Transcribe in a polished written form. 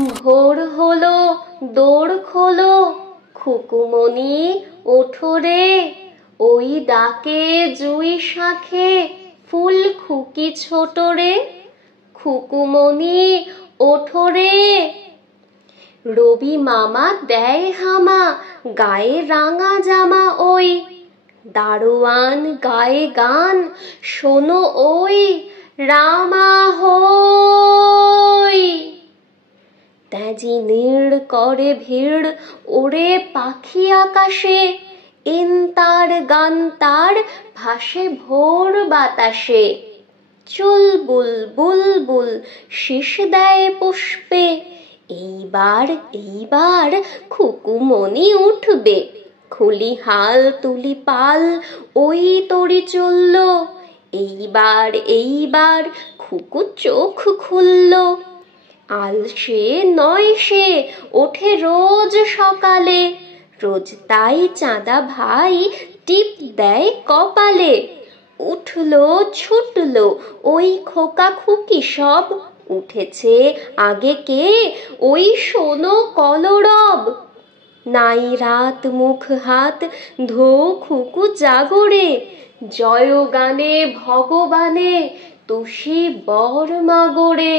ভোর হলো দোর খোলো, খুকুমণি ওঠো রে, ওই ডাকে জুই শাঁখে ফুল খুকি ছোট রে, খুকুমণি ওঠো রে। রবি মামা দেয় হামা, গায়ে রাঙা জামা ওই, দারোয়ান গায়ে গান, শোনো ওই রামা হই। তেজি নীড় করে ভিড়, ওরে পাখি আকাশে, এন তার গান তার ভাসে ভোর বাতাসে। চুলবুল বুলবুল শীষ দেয় পুষ্পে, এইবার এইবার খুকুমণি উঠবে, খুলি হাল তুলি পাল ওই তরি চলল, এইবার এইবার খুকু চোখ খুলল। আলসে নয় সে ওঠে রোজ সকালে, রোজ তাই চাঁদা ভাই টিপ দেয় কপালে। উঠলো ছুটলো ওই খোকা খুকি সব, উঠেছে আগে কে ওই শোনো কলরব। নাই রাত মুখ হাত ধো খুকু জাগরে, জয় গানে ভগবানে তুষি বর মাগরে।